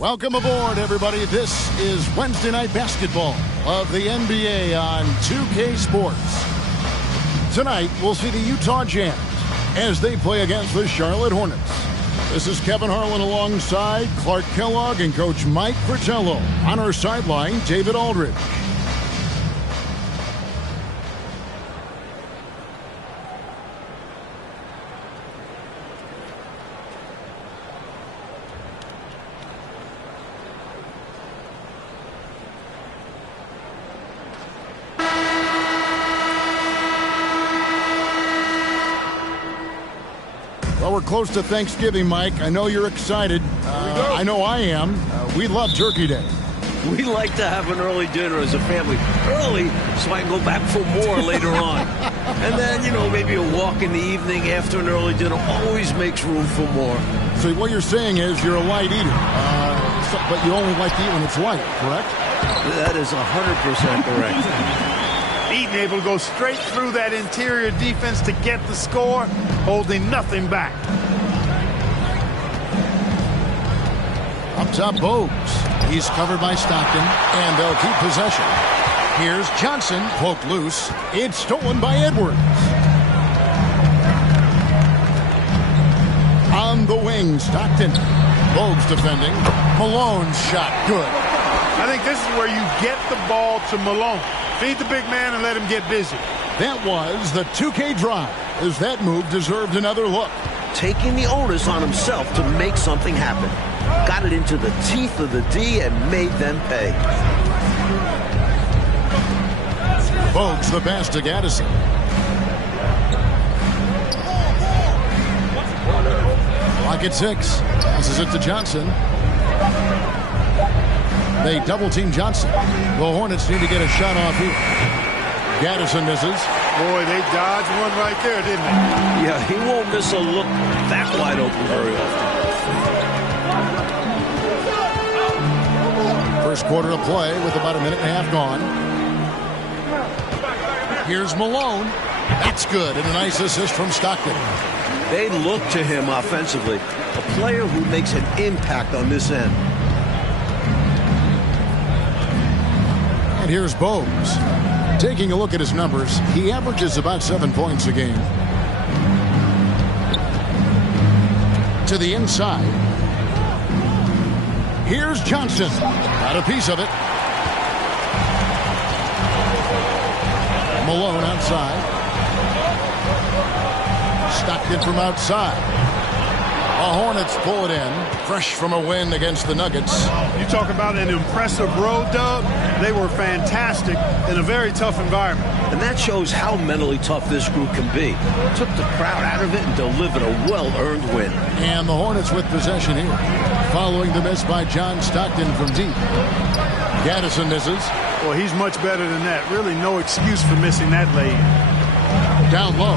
Welcome aboard, everybody. This is Wednesday Night Basketball of the NBA on 2K Sports. Tonight, we'll see the Utah Jazz as they play against the Charlotte Hornets. This is Kevin Harlan alongside Clark Kellogg and Coach Mike Fratello. On our sideline, David Aldridge. Well, we're close to Thanksgiving, Mike. I know you're excited. I know I am. We love Turkey Day. We like to have an early dinner as a family. Early, so I can go back for more later on. And then, maybe a walk in the evening after an early dinner always makes room for more. So what you're saying is you're a light eater. But you only like to eat when it's light, correct? That is 100% correct. Eaton able to go straight through that interior defense to get the score, holding nothing back. Up top, Bogues. He's covered by Stockton, and they'll keep possession. Here's Johnson, poked loose. It's stolen by Edwards. On the wing, Stockton. Bogues defending. Malone's shot, good. I think this is where you get the ball to Malone. Feed the big man and let him get busy. That was the 2K drive, as that move deserved another look. Taking the onus on himself to make something happen. Got it into the teeth of the D and made them pay. Bogues the pass to Gaddison. Clock at 6. Passes it to Johnson. They double-team Johnson. The Hornets need to get a shot off here. Gaddison misses. Boy, they dodged one right there, didn't they? Yeah, he won't miss a look that wide open very often. First quarter of play with about a minute and a half gone. Here's Malone. That's good, and a nice assist from Stockton. They look to him offensively. A player who makes an impact on this end. And here's Bogues. Taking a look at his numbers, he averages about 7 points a game. To the inside. Here's Johnson. Got a piece of it. Malone outside. Stockton from outside. The Hornets pull it in, fresh from a win against the Nuggets. You talk about an impressive road dub. They were fantastic in a very tough environment. And that shows how mentally tough this group can be. Took the crowd out of it and delivered a well-earned win. And the Hornets with possession here. Following the miss by John Stockton from deep. Gaddison misses. Well, he's much better than that. Really no excuse for missing that lay. Down low.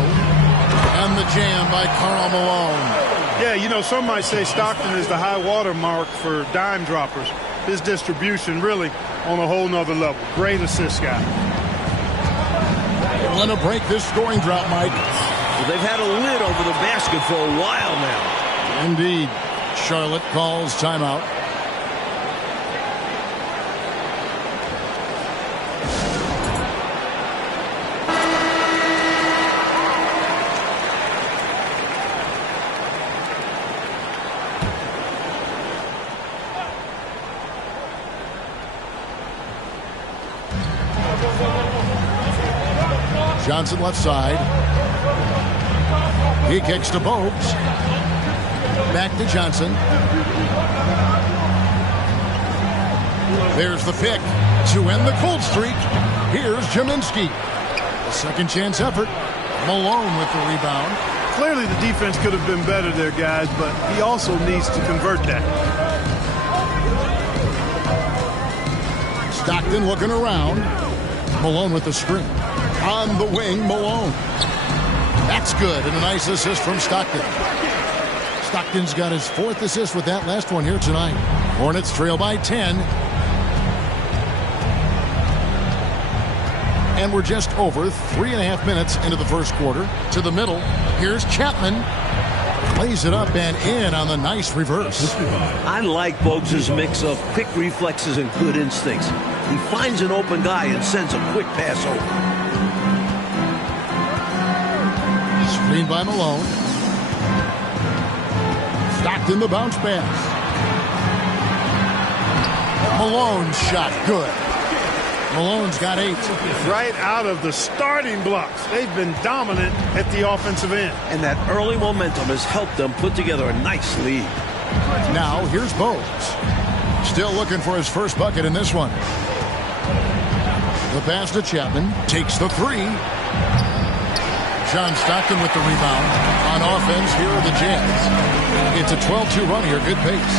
And the jam by Karl Malone. Yeah, some might say Stockton is the high water mark for dime droppers. His distribution really on a whole nother level. Great assist guy. They're going to break this scoring drought, Mike. Well, they've had a lid over the basket for a while now. Indeed. Charlotte calls timeout. Johnson left side. He kicks to Bogues. Back to Johnson. There's the pick to end the cold streak. Here's Jaminski. A second chance effort. Malone with the rebound. Clearly the defense could have been better there, guys, but he also needs to convert that. Stockton looking around. Malone with the screen. On the wing, Malone. That's good, and a nice assist from Stockton. Stockton's got his 4th assist with that last one here tonight. Hornets trail by 10. And we're just over 3.5 minutes into the first quarter. To the middle, here's Chapman. Lays it up and in on the nice reverse. I like Bogues' mix of quick reflexes and good instincts. He finds an open guy and sends a quick pass over. Screened by Malone. Stockton the bounce pass. Malone's shot good. Malone's got 8. Right out of the starting blocks. They've been dominant at the offensive end. And that early momentum has helped them put together a nice lead. Now here's Bogues. Still looking for his first bucket in this one. The pass to Chapman. Takes the 3. John Stockton with the rebound. On offense, here are the Jazz. It's a 12-2 run here. Good pace.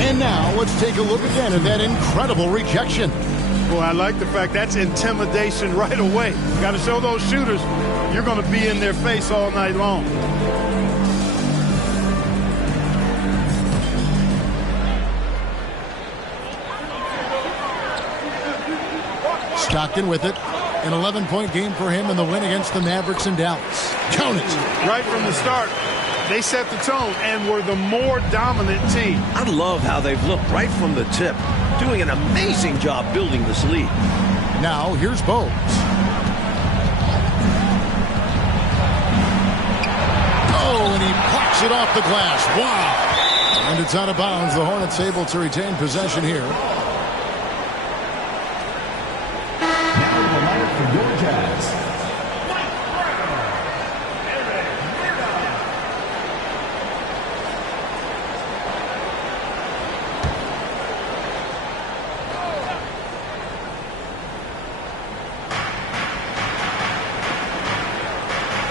And now let's take a look again at that incredible rejection. Boy, I like the fact that's intimidation right away. Got to show those shooters you're going to be in their face all night long. Stockton with it. An 11-point game for him in the win against the Mavericks in Dallas. Count it. Right from the start, they set the tone and were the more dominant team. I love how they've looked right from the tip, doing an amazing job building this lead. Now here's Bogues. Oh, and he plucks it off the glass. Wow. And it's out of bounds. The Hornets able to retain possession here.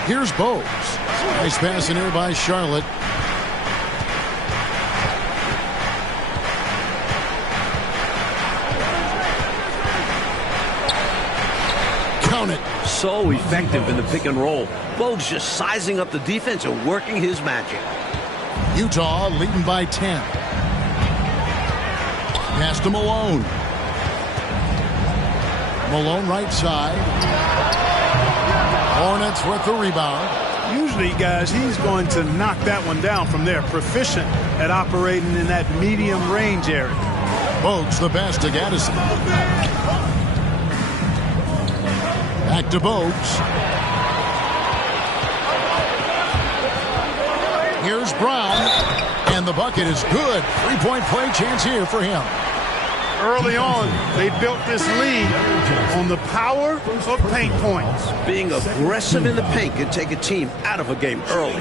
Here's Bogues. Nice pass in here by Charlotte. Count it. So effective in the pick and roll. Bogues just sizing up the defense and working his magic. Utah leading by 10. Pass to Malone. Malone right side. Hornets with the rebound. Usually, guys, he's going to knock that one down from there. Proficient at operating in that medium range area. Bogues the pass to Gaddison. Back to Bogues. Here's Brown. And the bucket is good. 3-point play chance here for him. Early on, they built this lead on the power of paint points. Being aggressive in the paint can take a team out of a game early.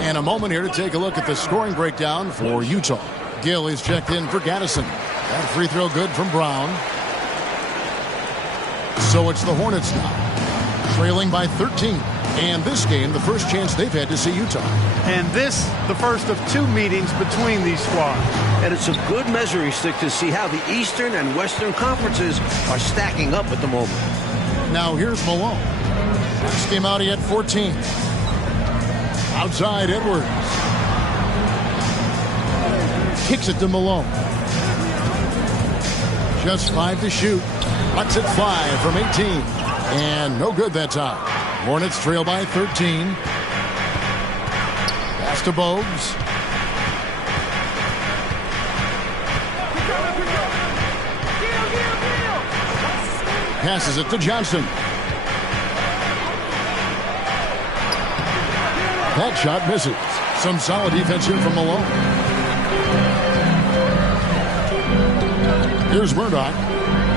And a moment here to take a look at the scoring breakdown for Utah. Gill is checked in for Gaddison. That free throw good from Brown. So it's the Hornets now, trailing by 13. And this game, the first chance they've had to see Utah. And this, the first of 2 meetings between these squads. And it's a good measuring stick to see how the Eastern and Western conferences are stacking up at the moment. Now here's Malone. Last game out, he had 14. Outside, Edwards. Kicks it to Malone. Just 5 to shoot. Lets it fly from 18. And no good that time. Hornets trail by 13. Pass to Bogues. Passes it to Johnson. That shot misses. Some solid defense here from Malone. Here's Murdoch.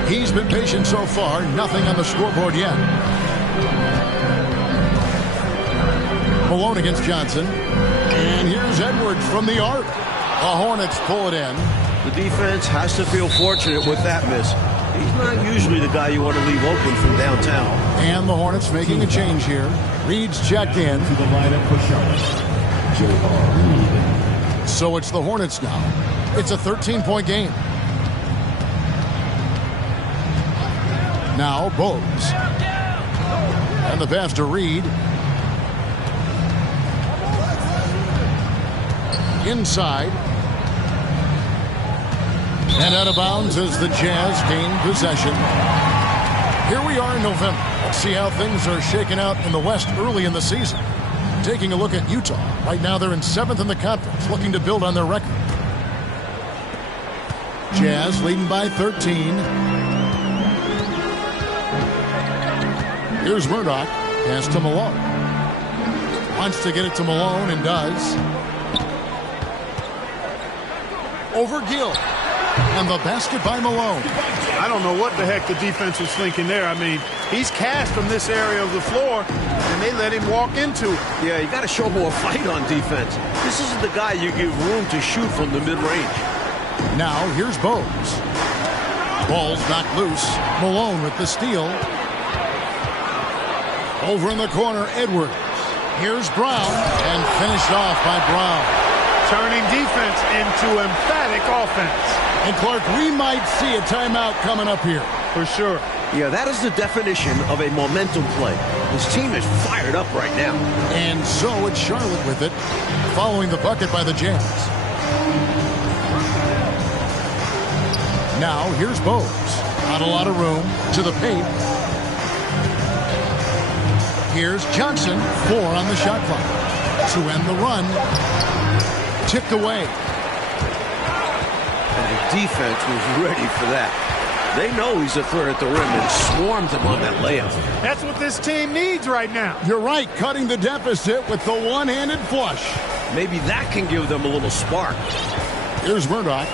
He's been patient so far. Nothing on the scoreboard yet. Malone against Johnson. And here's Edwards from the arc. The Hornets pull it in. The defense has to feel fortunate with that miss. He's not usually the guy you want to leave open from downtown. And the Hornets making a change here. Reed's checked in. To the lineup for Charlotte, J.R. Reed. So it's the Hornets now. It's a 13-point game. Now Bogues. And the pass to Reed. Inside. And out of bounds as the Jazz gain possession. Here we are in November. Let's see how things are shaking out in the West early in the season. Taking a look at Utah. Right now they're in 7th in the conference, looking to build on their record. Jazz leading by 13. Here's Murdoch. Pass to Malone. Wants to get it to Malone and does. Over Gill. And the basket by Malone. I don't know what the heck the defense was thinking there. I mean, he's cast from this area of the floor, and they let him walk into it. Yeah, you got to show more fight on defense. This isn't the guy you give room to shoot from the mid-range. Now, here's Bowes. Ball's knocked loose. Malone with the steal. Over in the corner, Edwards. Here's Brown, and finished off by Brown. Turning defense into emphatic offense. And Clark, we might see a timeout coming up here. For sure. Yeah, that is the definition of a momentum play. His team is fired up right now. And so it's Charlotte with it, following the bucket by the Jazz. Now, here's Bowes. Not a lot of room to the paint. Here's Johnson, 4 on the shot clock. To end the run. Tipped away. And the defense was ready for that. They know he's a threat at the rim and swarmed him on that layup. That's what this team needs right now. You're right, cutting the deficit with the one-handed flush. Maybe that can give them a little spark. Here's Murdoch.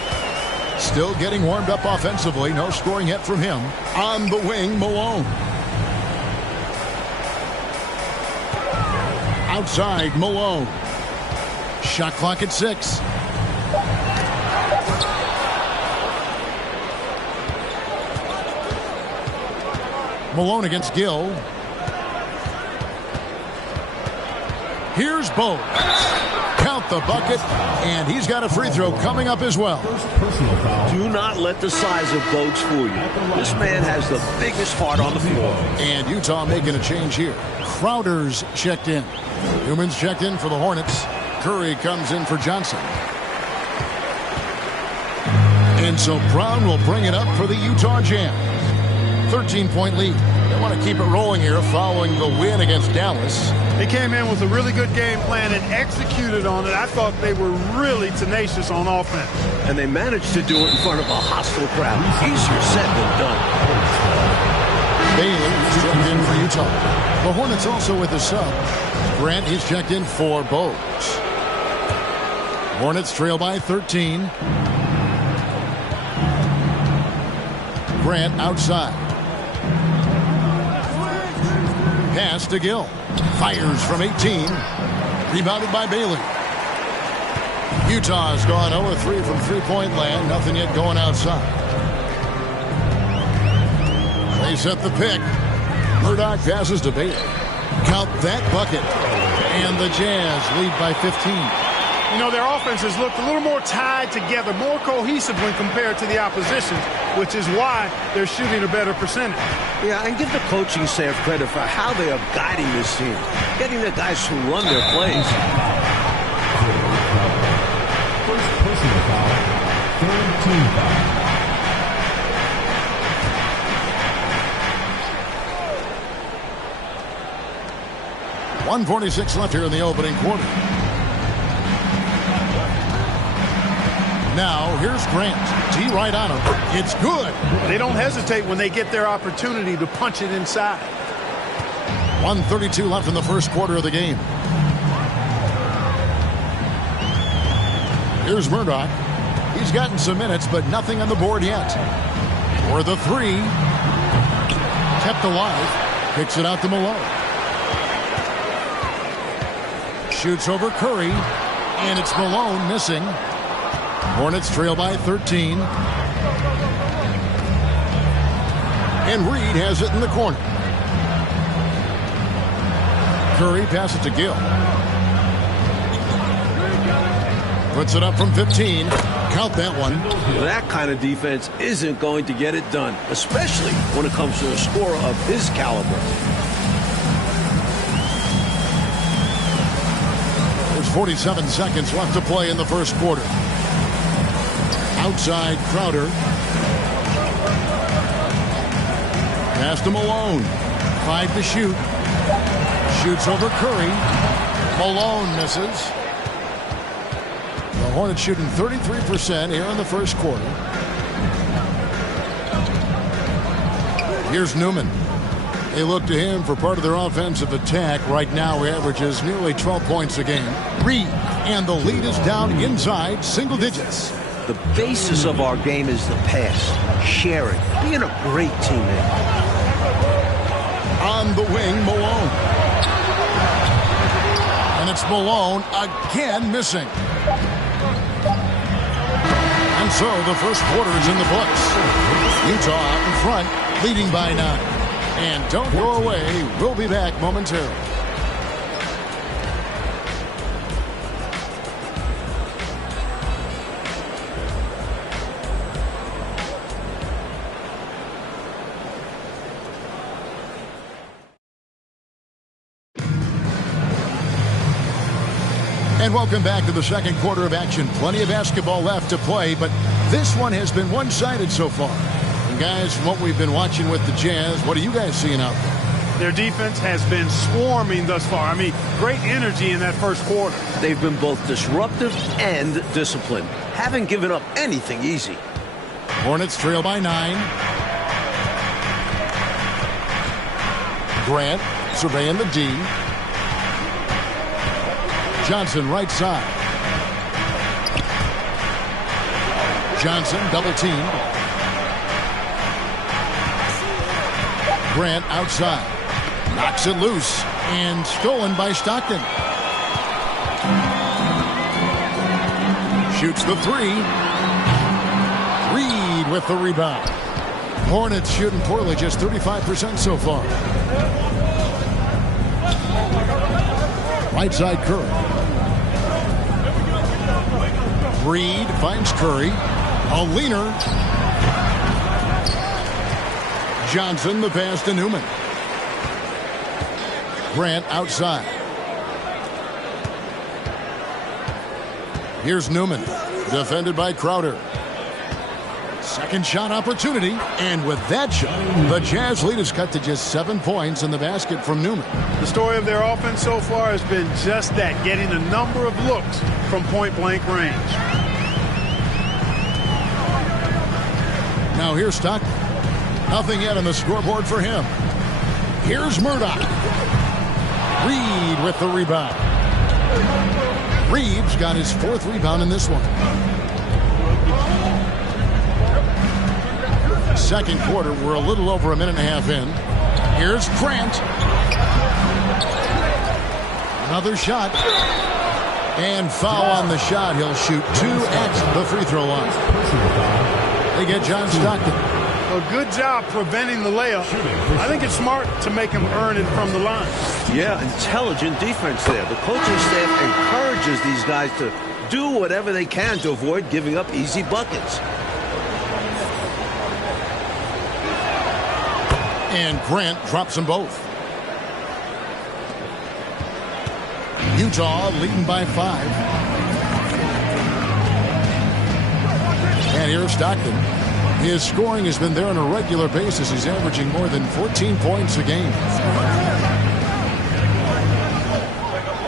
Still getting warmed up offensively. No scoring yet from him. On the wing, Malone. Outside, Malone. Shot clock at 6. Malone against Gill. Here's Bowes. Count the bucket, and he's got a free throw coming up as well. Do not let the size of Bogues fool you. This man has the biggest heart on the floor. And Utah making a change here. Crowder's checked in. Newman's checked in for the Hornets. Curry comes in for Johnson. And so Brown will bring it up for the Utah Jazz. 13-point lead. They want to keep it rolling here following the win against Dallas. They came in with a really good game plan and executed on it. I thought they were really tenacious on offense. And they managed to do it in front of a hostile crowd. Easier said than done. Bailey is checked in for Utah. The Hornets also with a sub. Grant is checked in for Bowes. Hornets trail by 13. Grant outside. Pass to Gill. Fires from 18. Rebounded by Bailey. Utah's gone 0-3 from three-point land. Nothing yet going outside. They set the pick. Murdoch passes to Bailey. Count that bucket. And the Jazz lead by 15. You know, their offense has looked a little more tied together, more cohesive when compared to the opposition, which is why they're shooting a better percentage. Yeah, and give the coaching staff credit for how they are guiding this team, getting the guys to run their plays. First personal foul, third team foul. 1:46 left here in the opening quarter. Now, here's Grant. T right on him. It's good. They don't hesitate when they get their opportunity to punch it inside. 1:32 left in the first quarter of the game. Here's Murdoch. He's gotten some minutes, but nothing on the board yet. For the three. Kept alive. Kicks it out to Malone. Shoots over Curry. And it's Malone missing. Hornets trail by 13. And Reed has it in the corner. Curry passes to Gill. Puts it up from 15. Count that one. That kind of defense isn't going to get it done, especially when it comes to a scorer of his caliber. There's 47 seconds left to play in the first quarter. Outside Crowder. Pass to Malone. 5 to shoot. Shoots over Curry. Malone misses. The Hornets shooting 33% here in the first quarter. Here's Newman. They look to him for part of their offensive attack. Right now, he averages nearly 12 points a game. Reed, and the lead is down inside single digits. The basis of our game is the pass, sharing, being a great teammate. On the wing, Malone. And it's Malone again missing. And so the first quarter is in the books. Utah out in front, leading by 9. And don't go away. We'll be back momentarily. And welcome back to the second quarter of action. Plenty of basketball left to play, but this one has been one-sided so far. And guys, from what we've been watching with the Jazz, what are you guys seeing out there? Their defense has been swarming thus far. I mean, great energy in that first quarter. They've been both disruptive and disciplined. Haven't given up anything easy. Hornets trail by 9. Grant surveying the D. Johnson right side. Johnson double team. Grant outside. Knocks it loose and stolen by Stockton. Shoots the 3. Reed with the rebound. Hornets shooting poorly, just 35% so far. Right side Curry. Reed finds Curry. A leaner. Johnson the pass to Newman. Grant outside. Here's Newman. Defended by Crowder. Second shot opportunity. And with that shot, the Jazz lead is cut to just 7 points in the basket from Newman. The story of their offense so far has been just that, getting a number of looks from point-blank range. Now here's Stockton. Nothing yet on the scoreboard for him. Here's Murdoch. Reed with the rebound. Reeves got his 4th rebound in this one. Second quarter, we're a little over a minute and a half in. Here's Grant. Another shot. And foul on the shot. He'll shoot 2 at the free throw line. They get John Stockton. A good job preventing the layup. I think it's smart to make him earn it from the line. Yeah, intelligent defense there. The coaching staff encourages these guys to do whatever they can to avoid giving up easy buckets. And Grant drops them both. Utah leading by 5. And here's Stockton. His scoring has been there on a regular basis. He's averaging more than 14 points a game.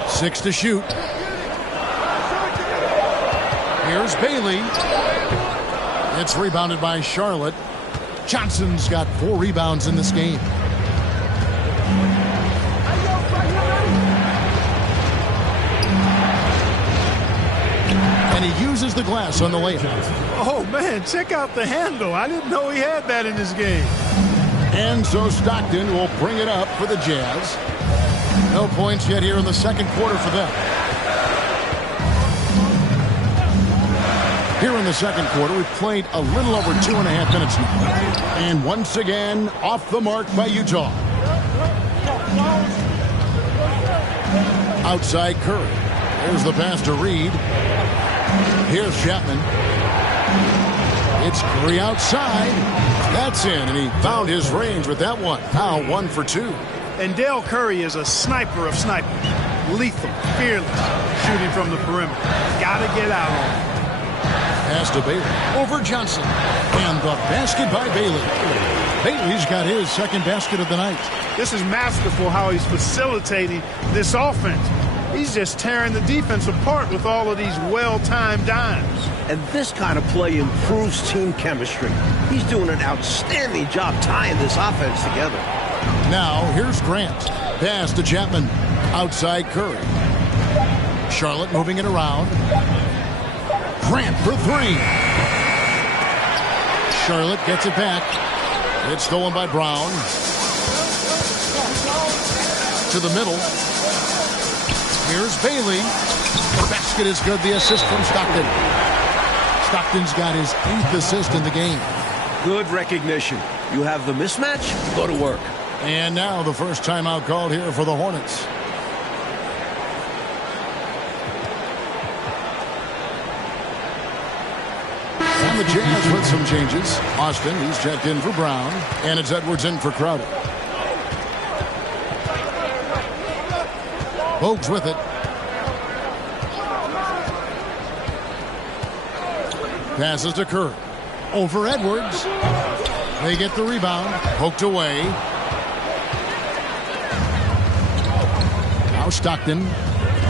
6 to shoot. Here's Bailey. It's rebounded by Charlotte. Johnson's got 4 rebounds in this game. And he uses the glass on the layup. Oh, man, check out the handle. I didn't know he had that in his game. And so Stockton will bring it up for the Jazz. No points yet here in the second quarter for them. Here in the second quarter, we've played a little over 2.5 minutes now. And once again, off the mark by Utah. Outside Curry. There's the pass to Reed. Here's Chapman. It's Curry outside. That's in, and he found his range with that one. Now 1 for 2. And Dell Curry is a sniper of snipers. Lethal, fearless, shooting from the perimeter. Gotta get out on him. Pass to Bailey. Over Johnson. And the basket by Bailey. Bailey's got his second basket of the night. This is masterful how he's facilitating this offense. He's just tearing the defense apart with all of these well-timed dimes. And this kind of play improves team chemistry. He's doing an outstanding job tying this offense together. Now, here's Grant. Pass to Chapman. Outside Curry. Charlotte moving it around. Grant for three. Charlotte gets it back. It's stolen by Brown. To the middle. Here's Bailey. The basket is good. The assist from Stockton. Stockton's got his 8th assist in the game. Good recognition. You have the mismatch, go to work. And now the first timeout called here for the Hornets. And the Jazz with some changes. Austin, he's checked in for Brown. And it's Edwards in for Crowder. Bogues with it. Passes to Curry. Over Edwards. They get the rebound. Poked away. Now Stockton.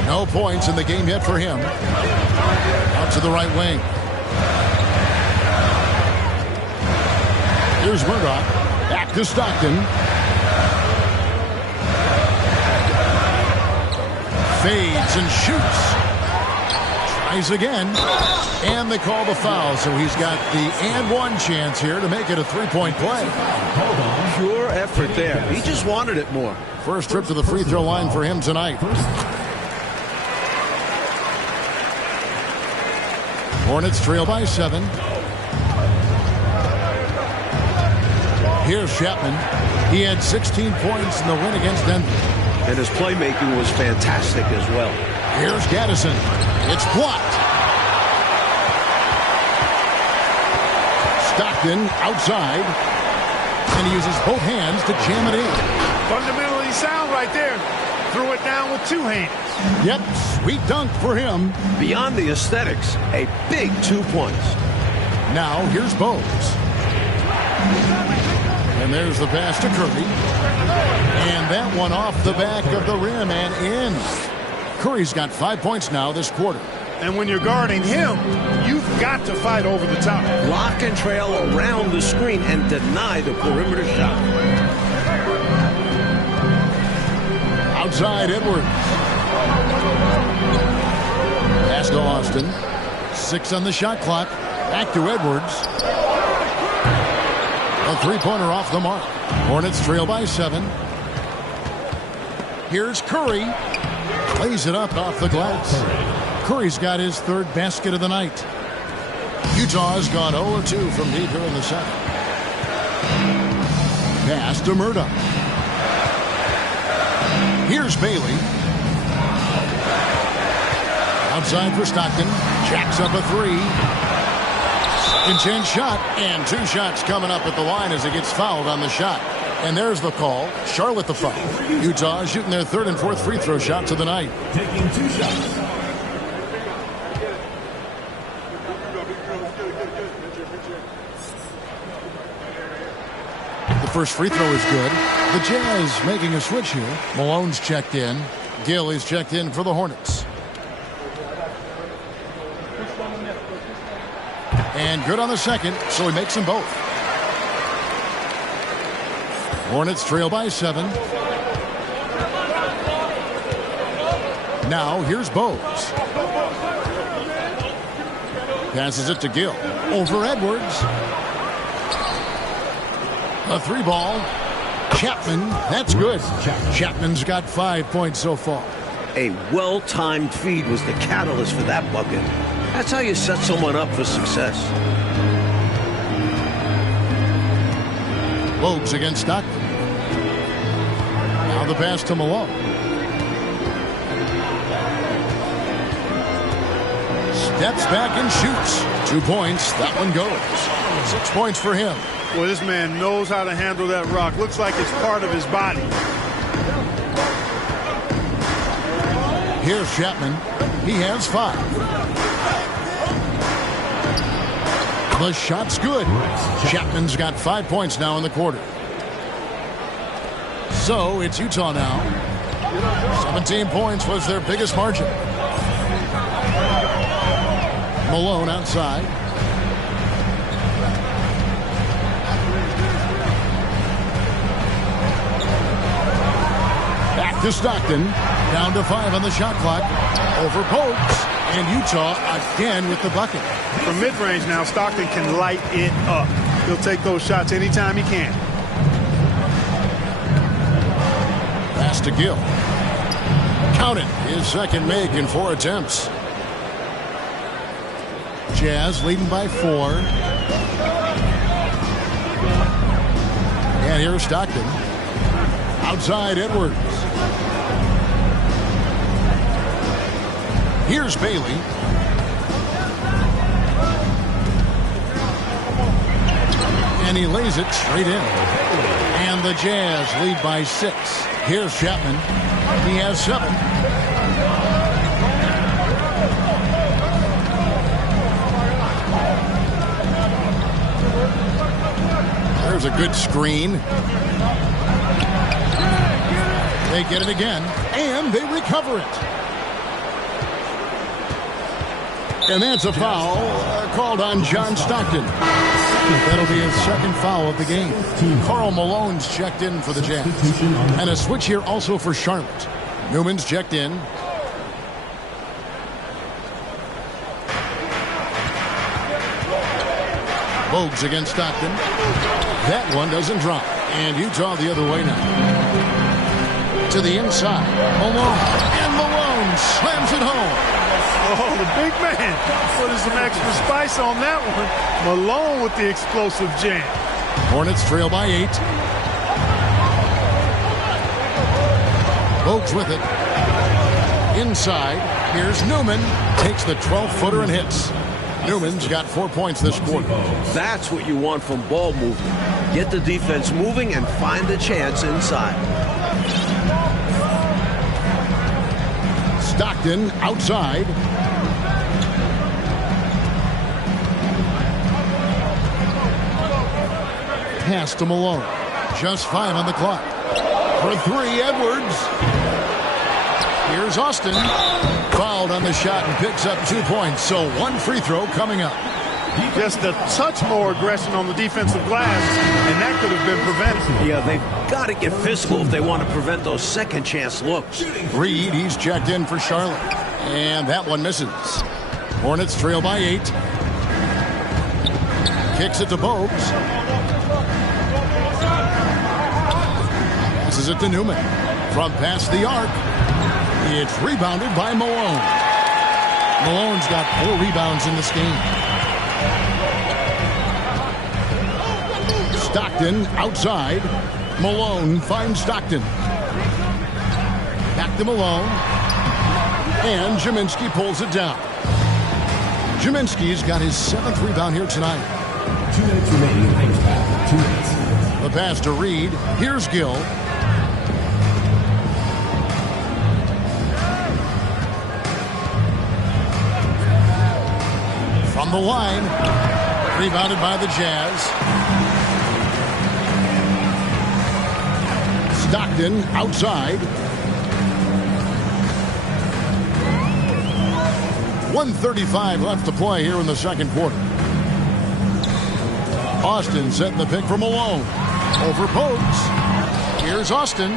No points in the game yet for him. Out to the right wing. Here's Murdoch. Back to Stockton. Fades and shoots. Tries again. And they call the foul, so he's got the and one chance here to make it a three-point play. Pure effort there. He just wanted it more. First trip to the free throw line for him tonight. Hornets trail by 7. Here's Chapman. He had 16 points in the win against Denver. And his playmaking was fantastic as well. Here's Gaddison. It's blocked. Stockton outside. And he uses both hands to jam it in. Fundamentally sound right there. Threw it down with 2 hands. Yep, sweet dunk for him. Beyond the aesthetics, a big 2 points. Now here's Bogues. And there's the pass to Curry. And that one off the back of the rim and in. Curry's got 5 points now this quarter. And when you're guarding him, you've got to fight over the top. Lock and trail around the screen and deny the perimeter shot. Outside Edwards. Pass to Austin. 6 on the shot clock. Back to Edwards. A three-pointer off the mark. Hornets trail by 7. Here's Curry. Lays it up off the glass. Curry's got his 3rd basket of the night. Utah's gone 0-2 from deep here in the 7th. Pass to Murdoch. Here's Bailey. Outside for Stockton. Jacks up a 3. Second chance shot. And 2 shots coming up at the line as he gets fouled on the shot. And there's the call. Charlotte the foul. Utah shooting their 3rd and 4th free throw shots of the night. Taking 2 shots. The first free throw is good. The Jazz making a switch here. Malone's checked in. Gill is checked in for the Hornets. And good on the second, so he makes them both. Hornets trail by 7. Now here's Bogues. Passes it to Gill. Over Edwards. A 3-ball. Chapman, that's good. Chapman's got 5 points so far. A well-timed feed was the catalyst for that bucket. That's how you set someone up for success. Bogues against Stockton. Now the pass to Malone. Steps back and shoots. 2 points. That one goes. 6 points for him. Boy, this man knows how to handle that rock. Looks like it's part of his body. Here's Chapman. He has 5. The shot's good. Chapman's got 5 points now in the quarter. So it's Utah now. 17 points was their biggest margin. Malone outside. Back to Stockton. Down to 5 on the shot clock. Over Bogues. And Utah again with the bucket. From mid-range now, Stockton can light it up. He'll take those shots anytime he can. Pass to Gill. Count it. His second make in 4 attempts. Jazz leading by 4. And here's Stockton. Outside Edwards. Here's Bailey. And he lays it straight in. And the Jazz lead by 6. Here's Chapman. He has 7. There's a good screen. They get it again, and they recover it. And that's a foul called on John Stockton. That'll be his second foul of the game. Karl Malone's checked in for the Jazz. And a switch here also for Charlotte. Newman's checked in. Bogues against Stockton. That one doesn't drop. And Utah the other way now. To the inside. Malone. And Malone slams it home. Oh, the big man put some extra spice on that one. Malone with the explosive jam. Hornets trail by 8. Bogues with it. Inside. Here's Newman. Takes the 12-footer and hits. Newman's got 4 points this quarter. That's what you want from ball movement. Get the defense moving and find the chance inside. Stockton outside. Pass to Malone. Just 5 on the clock. For 3, Edwards. Here's Austin. Fouled on the shot and picks up 2 points. So 1 free throw coming up. Just a touch more aggression on the defensive glass, and that could have been prevented. Yeah, they've got to get physical if they want to prevent those second chance looks. Reed, he's checked in for Charlotte. And that one misses. Hornets trail by 8. Kicks it to Bogues. Passes it to Newman. From past the arc. It's rebounded by Malone. Malone's got 4 rebounds in this game. Stockton outside. Malone finds Stockton. Back to Malone. And Gminski pulls it down. Gminski's got his 7th rebound here tonight. 2 minutes remaining in Heinz Pack. 2 minutes. The pass to Reed. Here's Gill. From the line. Rebounded by the Jazz. Stockton outside. 1:35 left to play here in the second quarter. Austin setting the pick for Malone. Over Bogues. Here's Austin.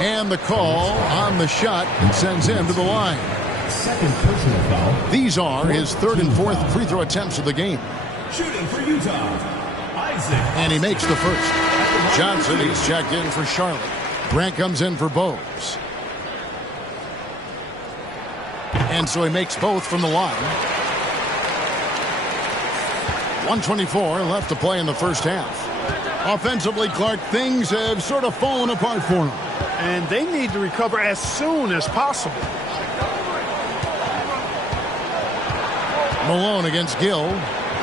And the call on the shot that sends him to the line. Second personal foul. These are his 3rd and 4th free throw attempts of the game. Shooting for Utah, Isaac. And he makes the first. Johnson, he's checked in for Charlotte. Grant comes in for Bogues. And so he makes both from the line. 1:24 left to play in the first half. Offensively, Clark, things have sort of fallen apart for him. And they need to recover as soon as possible. Malone against Gill.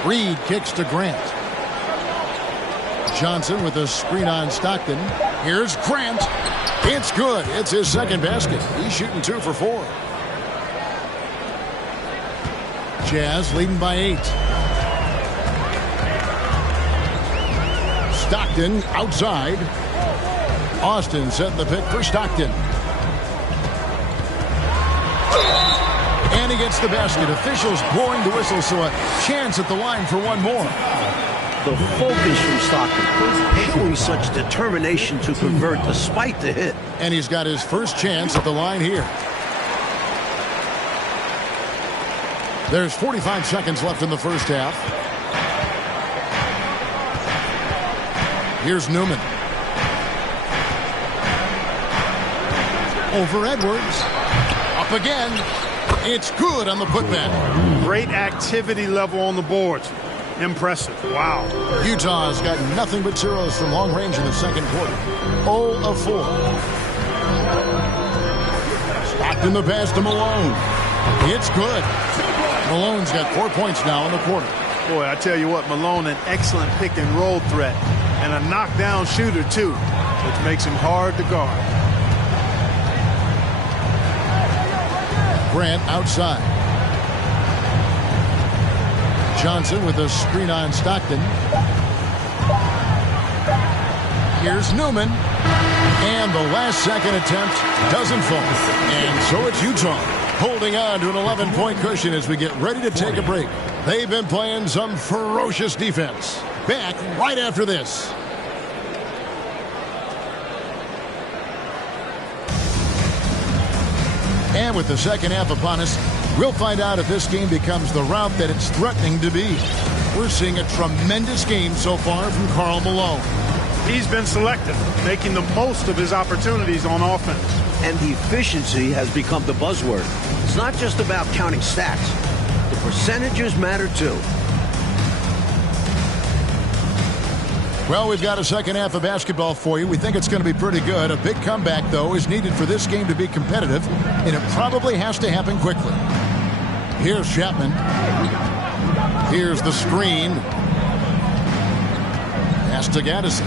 Reed kicks to Grant. Johnson with a screen on Stockton. Here's Grant. It's good. It's his second basket. He's shooting 2 for 4. Jazz leading by 8. Stockton outside. Austin setting the pick for Stockton. And he gets the basket. Officials blowing the whistle, so a chance at the line for one more. The focus from Stockton, showing such determination to convert despite the hit. And he's got his first chance at the line here. There's 45 seconds left in the first half. Here's Newman. Over Edwards. Up again. It's good on the putback. Great activity level on the boards. Impressive. Wow. Utah's got nothing but zeros from long range in the second quarter. 0 of 4. Stockton the pass to Malone. It's good. Malone's got 4 points now in the quarter. Boy, I tell you what, Malone, an excellent pick and roll threat. And a knockdown shooter, too, which makes him hard to guard. Grant outside. Johnson with a screen on Stockton. Here's Newman. And the last second attempt doesn't fall. And so it's Utah holding on to an 11-point cushion as we get ready to take a break. They've been playing some ferocious defense. Back right after this. And with the second half upon us, we'll find out if this game becomes the route that it's threatening to be. We're seeing a tremendous game so far from Karl Malone. He's been selective, making the most of his opportunities on offense. And the efficiency has become the buzzword. It's not just about counting stats. The percentages matter too. Well, we've got a second half of basketball for you. We think it's going to be pretty good. A big comeback, though, is needed for this game to be competitive, and it probably has to happen quickly. Here's Chapman. Here's the screen. Pass to Gaddison.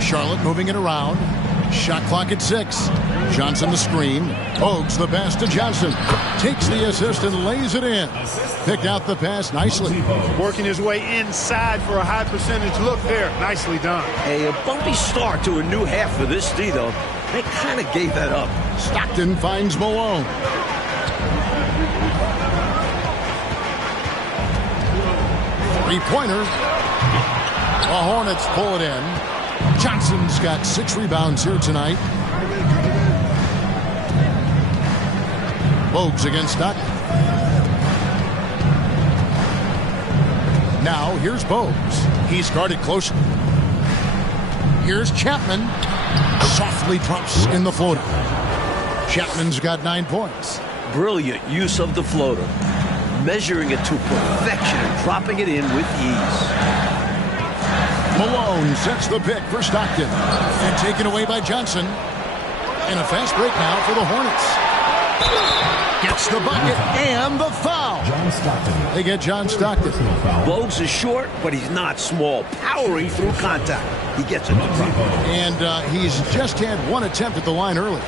Charlotte moving it around. Shot clock at 6. Johnson the screen. Bogues the pass to Johnson. Takes the assist and lays it in. Picked out the pass nicely. Working his way inside for a high percentage look there. Nicely done. A bumpy start to a new half for this D, though. They kind of gave that up. Stockton finds Malone. Three-pointer. The Hornets pull it in. Johnson's got 6 rebounds here tonight. Bogues against Stockton. Now here's Bogues. He's guarded closely. Here's Chapman. Softly drops in the floater. Chapman's got 9 points. Brilliant use of the floater. Measuring it to perfection and dropping it in with ease. Malone sets the pick for Stockton. And taken away by Johnson. And a fast break now for the Hornets. Gets the bucket and the foul. John Stockton. They get John Stockton. Bogues is short, but he's not small. Powering through contact. He gets it to drop. And he's just had 1 attempt at the line early.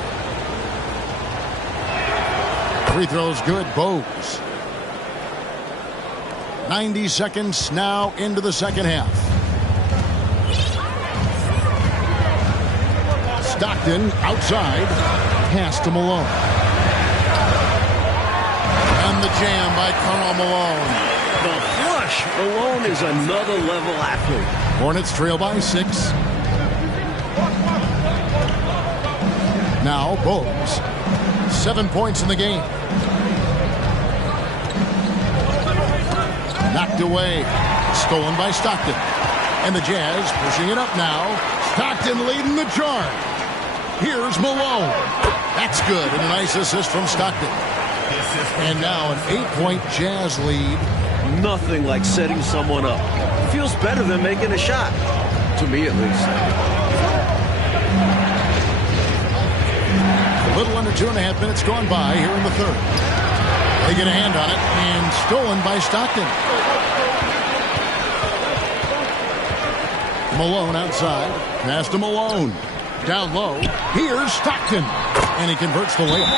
Free throws good. Bogues. 90 seconds now into the second half. Stockton outside. Pass to Malone. And the jam by Karl Malone. The flush. Malone is another level athlete. Hornets trail by 6. Now Bogues. 7 points in the game. Knocked away. Stolen by Stockton. And the Jazz pushing it up now. Stockton leading the charge. Here's Malone. That's good. And a nice assist from Stockton. And now an 8-point Jazz lead. Nothing like setting someone up. Feels better than making a shot. To me, at least. A little under 2.5 minutes gone by here in the third. They get a hand on it and stolen by Stockton. Malone outside. Pass to Malone. Down low. Here's Stockton. And he converts the layup.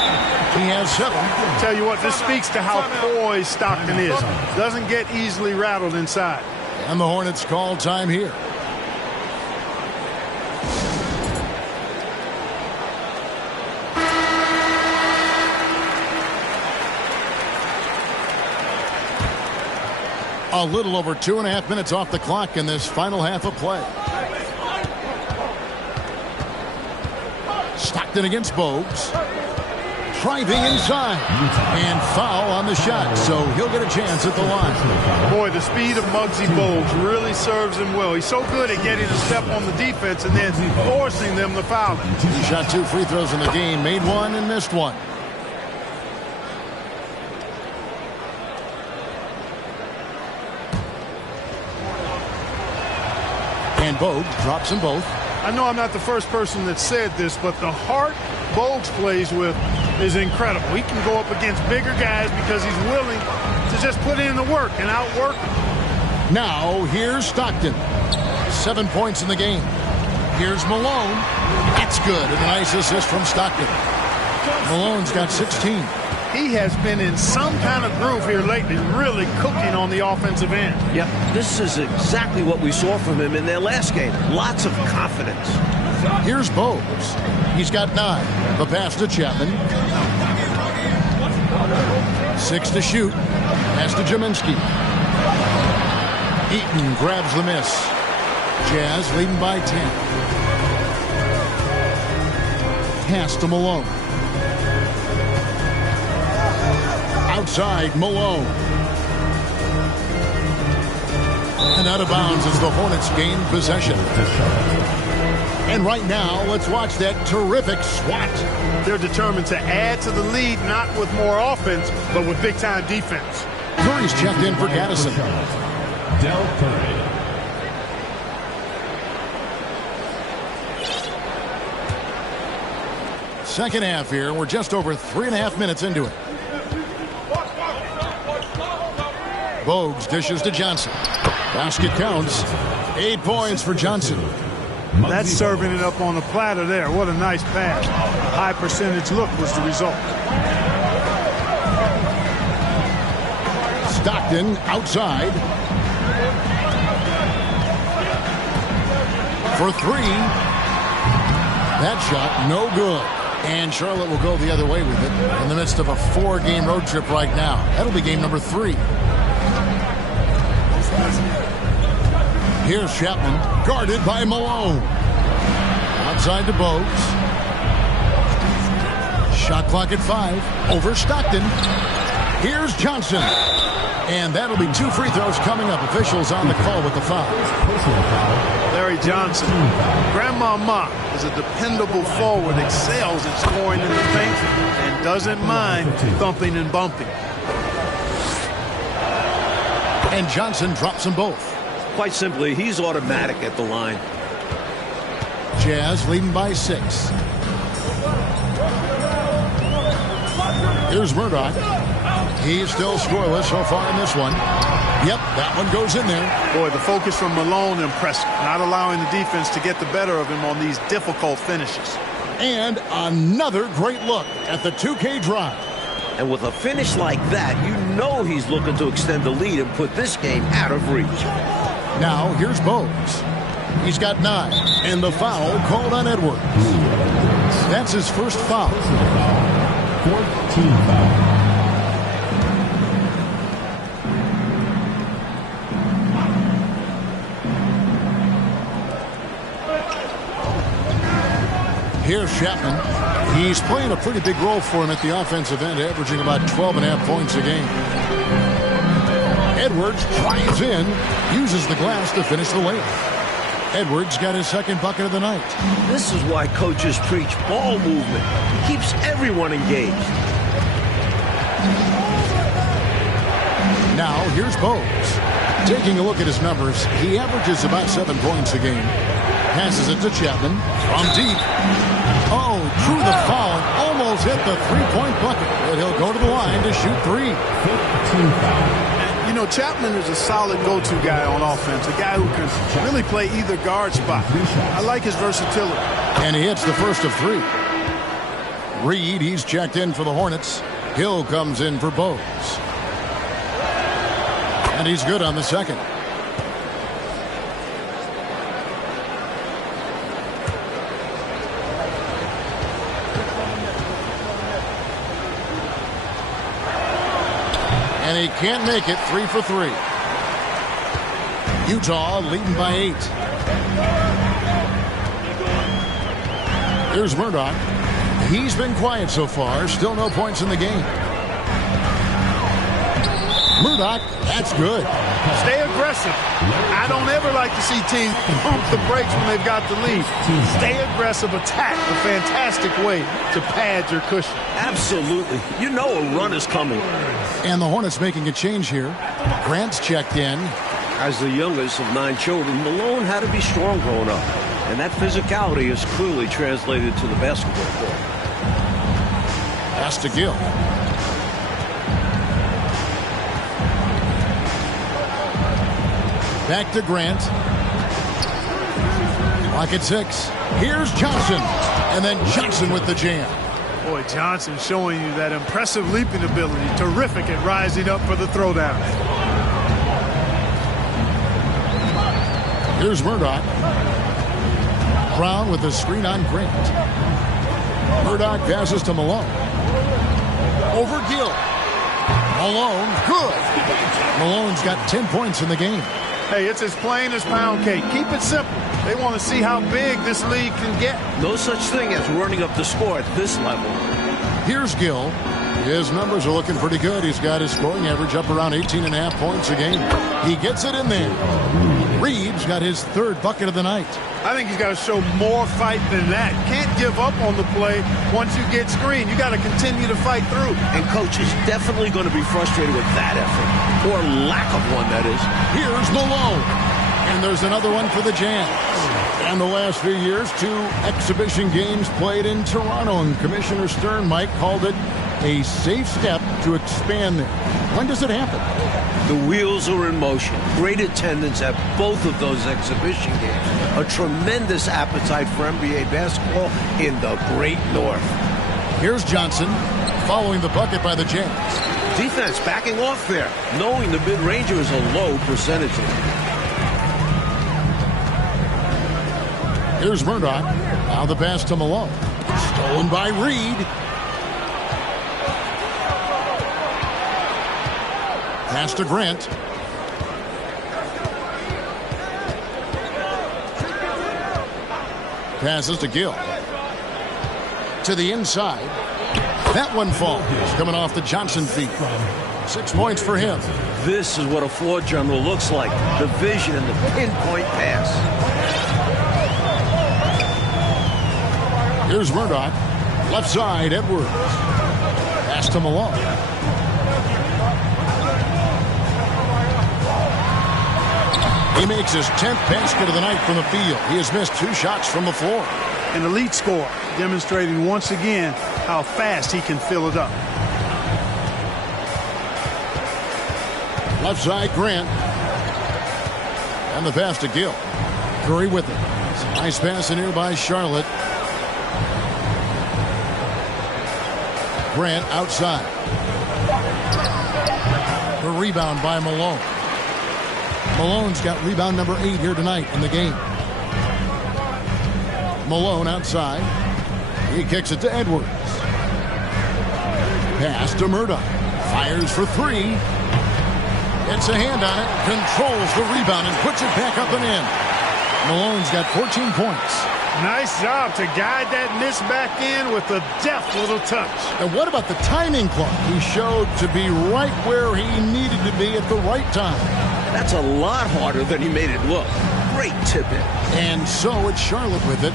He has 7. Tell you what, this speaks to how poised Stockton is. Doesn't get easily rattled inside. And the Hornets call time here. A little over 2.5 minutes off the clock in this final half of play. Stockton against Bogues. Driving inside. And foul on the shot, so he'll get a chance at the line. Boy, the speed of Muggsy Bogues really serves him well. He's so good at getting a step on the defense and then forcing them to foul him. He shot 2 free throws in the game, made one and missed one. And Bogues drops them both. I know I'm not the first person that said this, but the heart Bogues plays with is incredible. He can go up against bigger guys because he's willing to just put in the work and outwork them. Now, here's Stockton. 7 points in the game. Here's Malone. That's good. And a nice assist from Stockton. Malone's got 16. He has been in some kind of groove here lately, really cooking on the offensive end. Yep, this is exactly what we saw from him in their last game. Lots of confidence. Here's Bogues. He's got 9. The pass to Chapman. 6 to shoot. Pass to Jaminski. Eaton grabs the miss. Jazz leading by 10. Pass to Malone. Outside, Malone. And out of bounds as the Hornets gain possession. And right now, let's watch that terrific swat. They're determined to add to the lead, not with more offense, but with big-time defense. Curry's checked in for Gaddison. Del Curry. Second half here. We're just over 3.5 minutes into it. Bogues dishes to Johnson. Basket counts. 8 points for Johnson. That's serving it up on the platter there. What a nice pass. A high percentage look was the result. Stockton outside. For 3. That shot no good. And Charlotte will go the other way with it in the midst of a 4-game road trip right now. That'll be game number 3. Here's Chapman, guarded by Malone. Outside to Bogues. Shot clock at 5. Over Stockton. Here's Johnson. And that'll be 2 free throws coming up. Officials on the call with the foul. Larry Johnson. Grandmama is a dependable forward, excels at scoring in the paint, and doesn't mind thumping and bumping. And Johnson drops them both. Quite simply, he's automatic at the line. Jazz leading by 6. Here's Murdoch. He's still scoreless so far in this one. Yep, that one goes in there. Boy, the focus from Malone impressive. Not allowing the defense to get the better of him on these difficult finishes. And another great look at the 2K drive. And with a finish like that, you know he's looking to extend the lead and put this game out of reach. Now, here's Bogues. He's got 9. And the foul called on Edwards. That's his first foul. 14 foul. Here's Chapman. He's playing a pretty big role for him at the offensive end, averaging about 12.5 points a game. Edwards drives in, uses the glass to finish the layup. Edwards got his second bucket of the night. This is why coaches preach ball movement. It keeps everyone engaged. Now, here's Bogues. Taking a look at his numbers, he averages about 7 points a game. Passes it to Chapman from deep. Oh, drew the foul and almost hit the 3-point bucket. But he'll go to the line to shoot 3. 15 foul. You know, Chapman is a solid go-to guy on offense, a guy who can really play either guard spot. I like his versatility. And he hits the first of 3. Reed, he's checked in for the Hornets. Hill comes in for Bogues. And he's good on the second. And he can't make it. 3 for 3. Utah leading by 8. Here's Murdoch. He's been quiet so far. Still no points in the game. Murdoch, that's good. Stay aggressive. I don't ever like to see teams pump the brakes when they've got the lead. Stay aggressive, attack, a fantastic way to pad your cushion. Absolutely. You know a run is coming. And the Hornets making a change here. Grant's checked in. As the youngest of 9 children, Malone had to be strong growing up. And that physicality is clearly translated to the basketball court. Pass to Gill. Back to Grant. Clock at 6. Here's Johnson. And then Johnson with the jam. Boy, Johnson showing you that impressive leaping ability. Terrific at rising up for the throwdown. Here's Murdoch. Brown with the screen on Grant. Murdoch passes to Malone. Over Gill. Malone, good. Malone's got 10 points in the game. Hey, it's as plain as pound cake. Keep it simple. They want to see how big this league can get. No such thing as running up the score at this level. Here's Gill. His numbers are looking pretty good. He's got his scoring average up around 18.5 points a game. He gets it in there. Reeves got his 3rd bucket of the night. I think he's got to show more fight than that. Can't give up on the play once you get screened. You got to continue to fight through. And coach is definitely going to be frustrated with that effort, or lack of one, that is. Here's Malone. And there's another one for the Jazz. And the last few years, 2 exhibition games played in Toronto, and Commissioner Stern, Mike, called it a safe step to expand there. When does it happen? The wheels are in motion. Great attendance at both of those exhibition games. A tremendous appetite for NBA basketball in the Great North. Here's Johnson following the bucket by the Jazz. Defense backing off there, knowing the mid-ranger is a low percentage. Here's Murdoch. Now the pass to Malone. Stolen by Reed. Pass to Grant. Passes to Gill. To the inside. That one falls. Coming off the Johnson feet. 6 points for him. This is what a floor general looks like. The vision and the pinpoint pass. Here's Murdoch. Left side, Edwards. Pass to Malone. He makes his 10th basket of the night from the field. He has missed 2 shots from the floor. An elite score, demonstrating once again how fast he can fill it up. Left side, Grant. And the pass to Gill. Curry with it. Nice pass in here by Charlotte. Grant outside. The rebound by Malone. Malone's got rebound number 8 here tonight in the game. Malone outside. He kicks it to Edwards. Pass to Murdoch. Fires for 3. Gets a hand on it. Controls the rebound and puts it back up and in. Malone's got 14 points. Nice job to guide that miss back in with a deft little touch. And what about the timing clock? He showed to be right where he needed to be at the right time. That's a lot harder than he made it look. Great tip-in. And so it's Charlotte with it,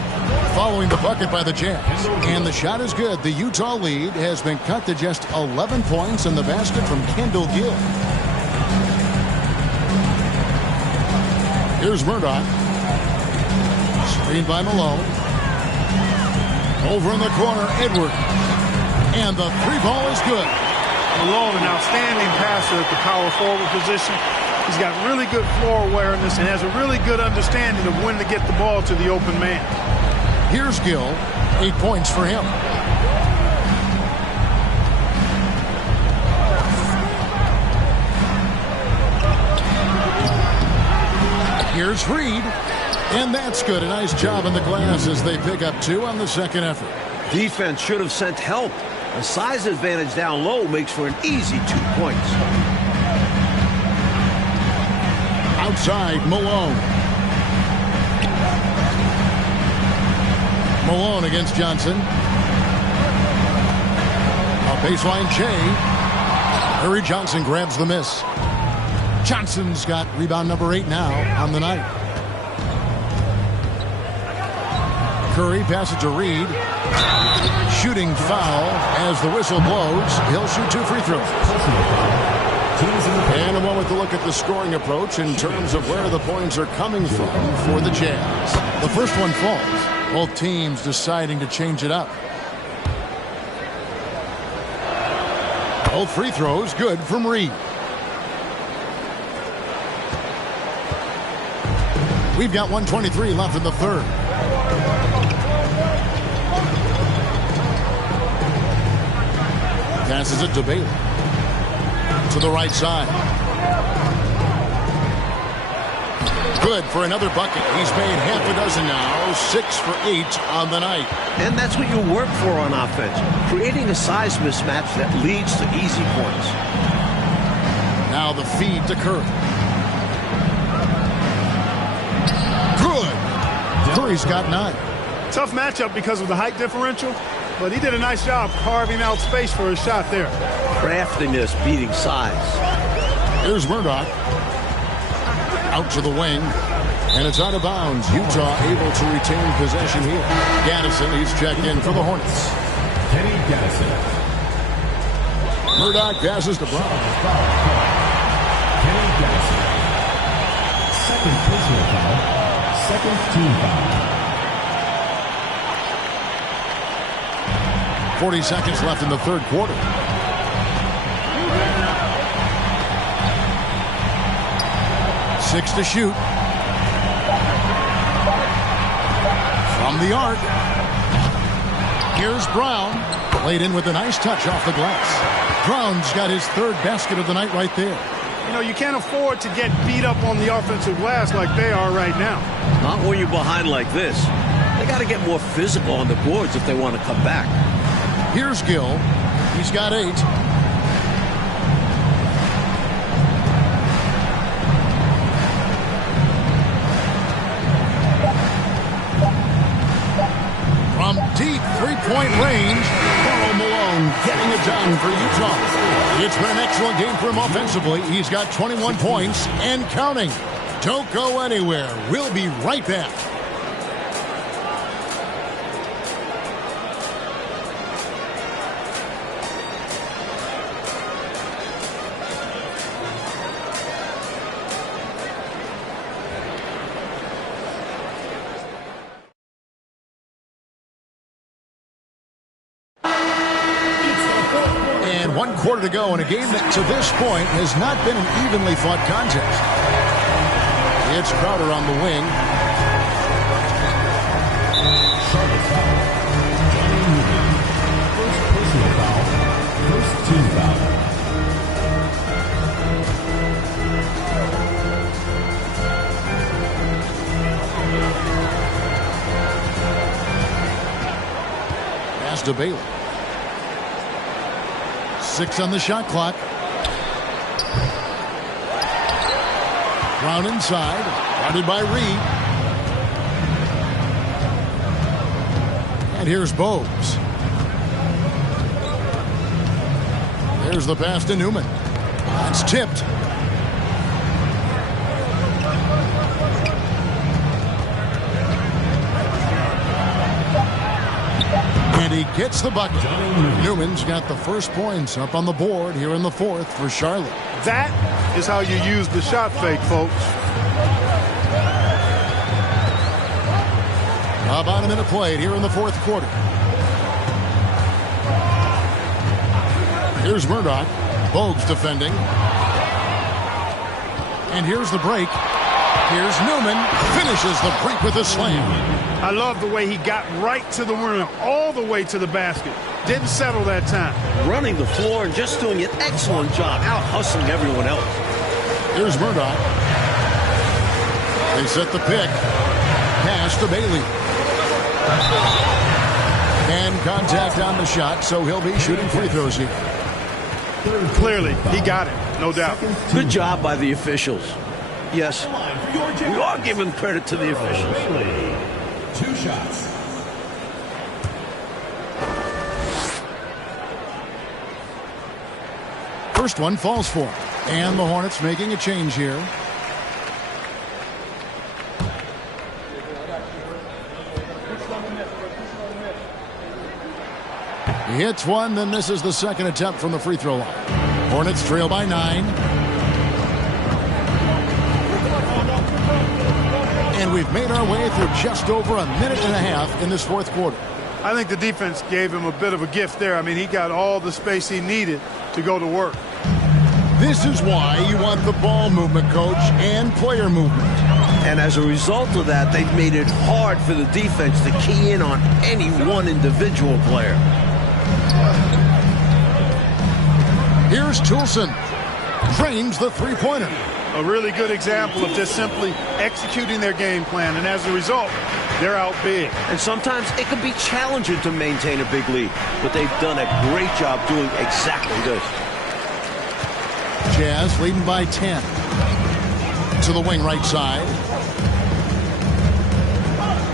following the bucket by the Jazz. And the shot is good. The Utah lead has been cut to just 11 points in the basket from Kendall Gill. Here's Murdoch. Screen by Malone. Over in the corner, Edwards. And the 3-ball is good. Malone, an outstanding passer at the power forward position. He's got really good floor awareness and has a really good understanding of when to get the ball to the open man. Here's Gill. 8 points for him. Here's Reed. And that's good. A nice job in the glass as they pick up 2 on the second effort. Defense should have sent help. A size advantage down low makes for an easy 2 points. side, Malone. Malone against Johnson. A baseline J. Larry Johnson grabs the miss. Johnson's got rebound number 8 now on the night. Curry passes to Reed. Shooting foul as the whistle blows. He'll shoot 2 free throws. And a moment to look at the scoring approach in terms of where the points are coming from for the Jazz. The first one falls. Both teams deciding to change it up. Both free throws good from Reed. We've got 1:23 left in the third. Passes it to Bailey. To the right side. Good for another bucket. He's made half a dozen now. 6 for 8 on the night. And that's what you work for on offense. Creating a size mismatch that leads to easy points. Now the feed to Curry. Good. Curry's got 9. Tough matchup because of the height differential, but he did a nice job carving out space for his shot there. Craftiness beating size. Here's Murdoch. Out to the wing. And it's out of bounds. Utah able to retain possession here. Gaddison, he's checked in for the Hornets. Kenny Gaddison. Murdoch passes to Brown. Kenny Gaddison. Second personal foul. Second team foul. 40 seconds left in the third quarter. Six to shoot. From the arc. Here's Brown. Played in with a nice touch off the glass. Brown's got his 3rd basket of the night right there. You know, you can't afford to get beat up on the offensive glass like they are right now. Not when you're behind like this. They got to get more physical on the boards if they want to come back. Here's Gill. He's got 8. From deep 3-point range, Karl Malone getting it done for Utah. It's been an excellent game for him offensively. He's got 21 points and counting. Don't go anywhere. We'll be right back. And 1 quarter to go in a game that to this point has not been an evenly fought contest. It's Crowder on the wing. Charlotte foul. Johnny Newman. First personal foul. First team foul. Pass to Bailey. 6 on the shot clock. Brown inside. Guarded by Reed. And here's Bogues. There's the pass to Newman. It's tipped. And he gets the bucket. Newman's got the first points up on the board here in the 4th for Charlotte. That is how you use the shot fake, folks. About a minute played here in the 4th quarter. Here's Murdoch. Bogues defending. And here's the break. Here's Newman. Finishes the break with a slam. I love the way he got right to the rim, all the way to the basket. Didn't settle that time. Running the floor and just doing an excellent job out hustling everyone else. Here's Murdoch. They set the pick. Pass to Bailey. And contact on the shot, so he'll be shooting free throws here. Clearly, he got it, no doubt. Good job by the officials. Yes, we are giving credit to the officials. 2 shots. First one falls for him. And the Hornets making a change here. He hits one, then misses the second attempt from the free throw line. Hornets trail by 9. And we've made our way through just over a minute and a half in this fourth quarter. I think the defense gave him a bit of a gift there. I mean, he got all the space he needed to go to work. This is why you want the ball movement, coach, and player movement. And as a result of that, they've made it hard for the defense to key in on any one individual player. Here's Toulson. Drains the three-pointer. A really good example of just simply executing their game plan. And as a result, they're out big. And sometimes it can be challenging to maintain a big lead. But they've done a great job doing exactly this. Jazz leading by 10. To the wing right side.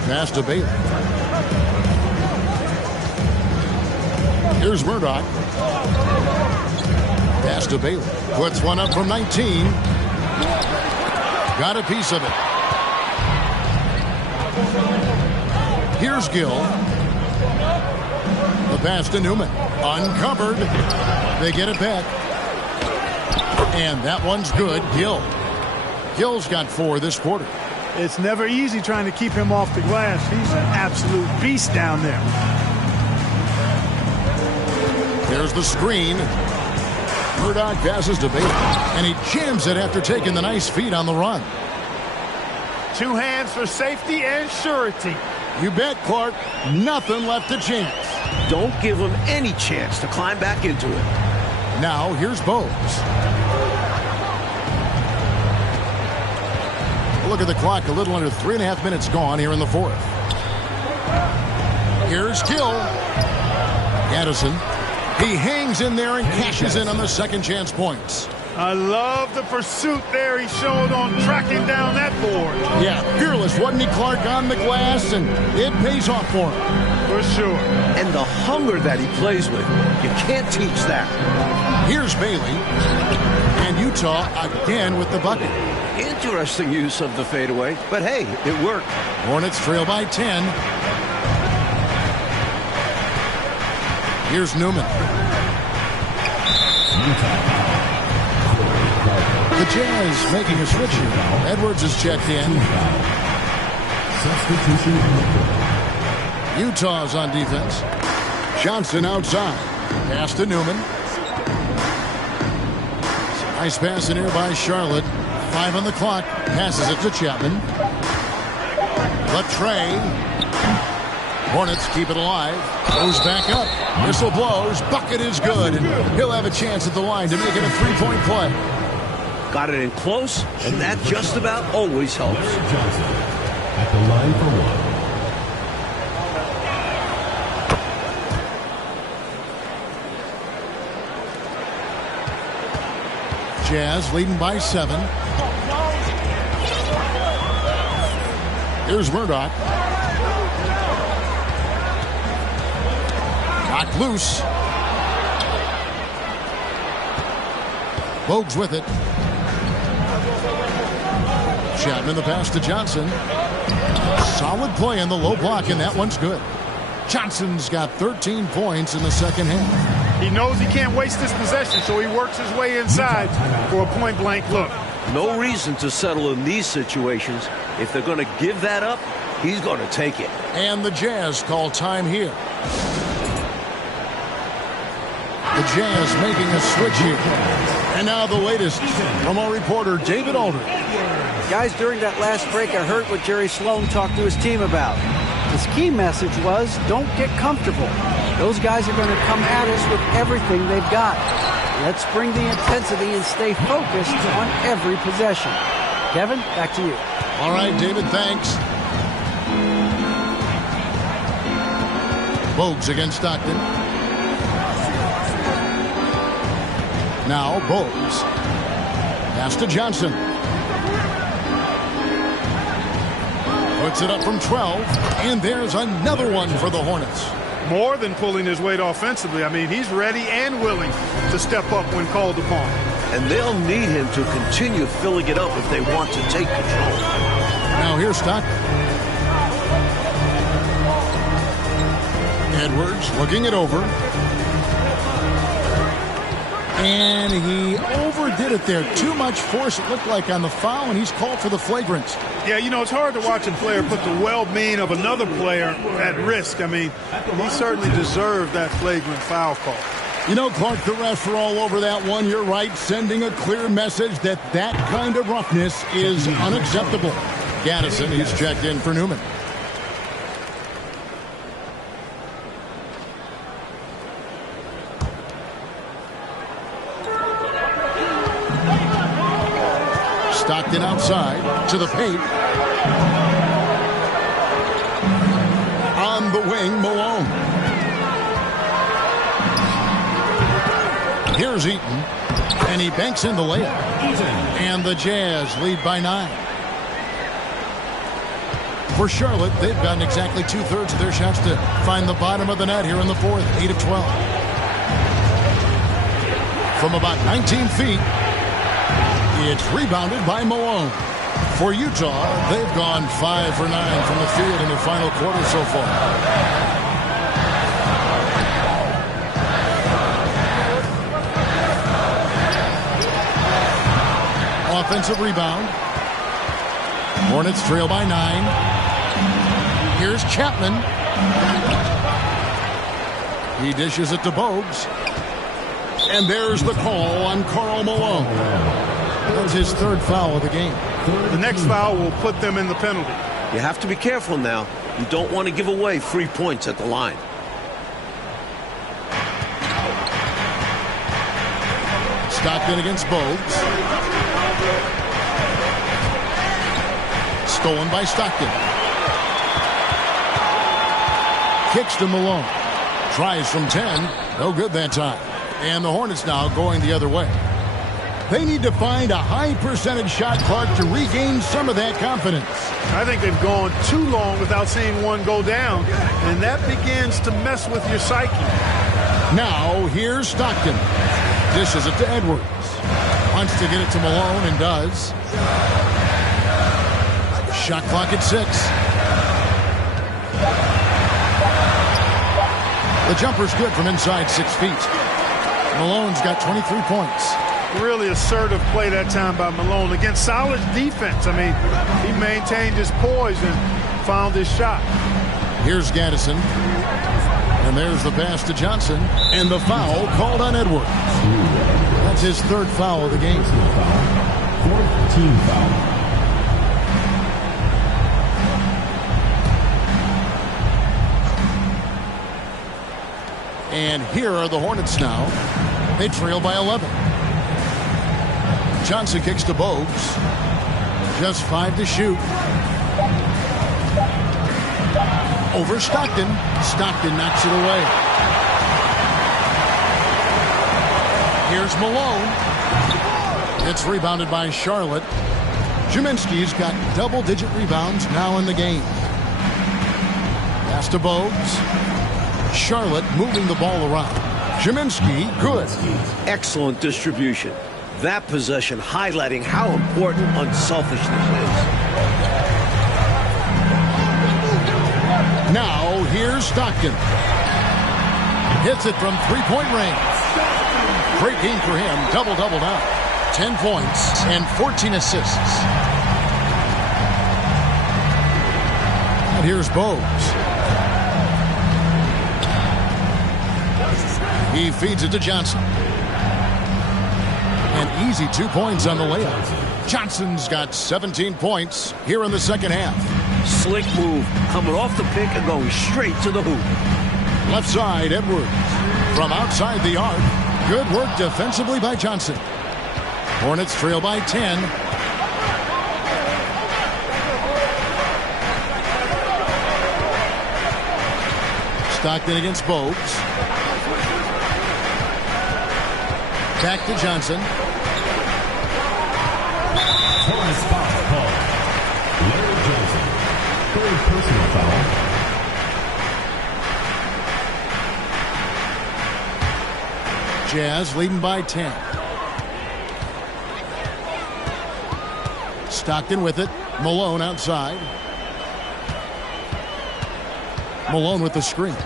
Pass to Bailey. Here's Murdoch. Pass to Bailey. Puts one up from 19. Got a piece of it. Here's Gill. The pass to Newman. Uncovered. They get it back. And that one's good. Gill's got 4 this quarter. It's never easy trying to keep him off the glass. He's an absolute beast down there. There's the screen. Murdoch passes to Bailey. And he jams it after taking the nice feed on the run. 2 hands for safety and surety. You bet, Clark. Nothing left to chance. Don't give him any chance to climb back into it. Now, here's Bogues. Look at the clock. A little under 3.5 minutes gone here in the fourth. Here's Gill. Addison. He hangs in there and cashes in on the second chance points. I love the pursuit there he showed on tracking down that board. Yeah, fearless, wasn't he, Clark, on the glass, and it pays off for him. For sure. And the hunger that he plays with, you can't teach that. Here's Bailey. And Utah again with the bucket. Interesting use of the fadeaway, but hey, it worked. Hornets trail by 10. Here's Newman. The Jazz making a switch here. Edwards is checked in. Substitution. Utah's on defense. Johnson outside. Pass to Newman. Nice pass in here by Charlotte. 5 on the clock. Passes it to Chapman. Latrey. Hornets keep it alive. Goes back up. Whistle blows. Bucket is good. And he'll have a chance at the line to make it a 3-point play. Got it in close, and that just about always helps. Johnson at the line for 1. Jazz leading by 7. Here's Murdoch. Knocked loose. Bogues with it. Chapman the pass to Johnson. Solid play in the low block, and that one's good. Johnson's got 13 points in the second half. He knows he can't waste this possession, so he works his way inside for a point-blank look. No reason to settle in these situations. If they're going to give that up, he's going to take it. And the Jazz call time here. The Jazz making a switch here. And now the latest from our reporter, David Aldridge. Guys, during that last break, I heard what Jerry Sloan talked to his team about. His key message was, don't get comfortable. Those guys are going to come at us with everything they've got. Let's bring the intensity and stay focused on every possession. Kevin, back to you. All right, David, thanks. Bogues against Stockton. Now Bogues. Pass to Johnson. Puts it up from 12, and there's another one for the Hornets. More than pulling his weight offensively. I mean, he's ready and willing to step up when called upon. And they'll need him to continue filling it up if they want to take control. Now here's Stockton. Edwards looking it over. And he overdid it there. Too much force, it looked like, on the foul, and he's called for the flagrant. Yeah, you know, it's hard to watch a player put the well-being of another player at risk. I mean, he certainly deserved that flagrant foul call. You know, Clark, the refs are all over that one. You're right, sending a clear message that that kind of roughness is unacceptable. Gaddison, he's checked in for Newman. Stockton outside to the paint. On the wing, Malone. Here's Eaton, and he banks in the layup. And the Jazz lead by 9. For Charlotte, they've gotten exactly 2/3 of their shots to find the bottom of the net here in the fourth, 8 of 12. From about 19 feet, it's rebounded by Malone. For Utah, they've gone 5 for 9 from the field in the final quarter so far. Offensive rebound. Hornets trail by 9. Here's Chapman. He dishes it to Bogues. And there's the call on Karl Malone. That's his 3rd foul of the game. The next foul will put them in the penalty. You have to be careful now. You don't want to give away free points at the line. Stockton against Bogues. Stolen by Stockton. Kicks to Malone. Tries from 10. No good that time. And the Hornets now going the other way. They need to find a high percentage shot, Clark, to regain some of that confidence. I think they've gone too long without seeing one go down, and that begins to mess with your psyche. Now, here's Stockton. Dishes it to Edwards. Wants to get it to Malone and does. Shot clock at 6. The jumper's good from inside 6 feet. Malone's got 23 points. Really assertive play that time by Malone against solid defense. I mean, he maintained his poise and found his shot. Here's Gaddison. And there's the pass to Johnson. And the foul called on Edwards. That's his 3rd foul of the game. 4th team foul. And here are the Hornets now. They trail by 11. Johnson kicks to Bogues. Just 5 to shoot. Over Stockton. Stockton knocks it away. Here's Malone. It's rebounded by Charlotte. Kaminsky's got double-digit rebounds now in the game. Pass to Bogues. Charlotte moving the ball around. Kaminsky, good. Excellent distribution. That possession highlighting how important unselfishness is. Now, here's Stockton. Hits it from 3-point range. Great game for him. Double-double now. 10 points and 14 assists. And here's Bogues. He feeds it to Johnson. An easy 2 points on the layup. Johnson's got 17 points here in the second half. Slick move, coming off the pick and going straight to the hoop. Left side, Edwards. From outside the arc. Good work defensively by Johnson. Hornets trail by 10. Stockton against Bogues. Back to Johnson. foul. Jazz leading by 10. Stockton with it. Malone outside. Malone with the screen.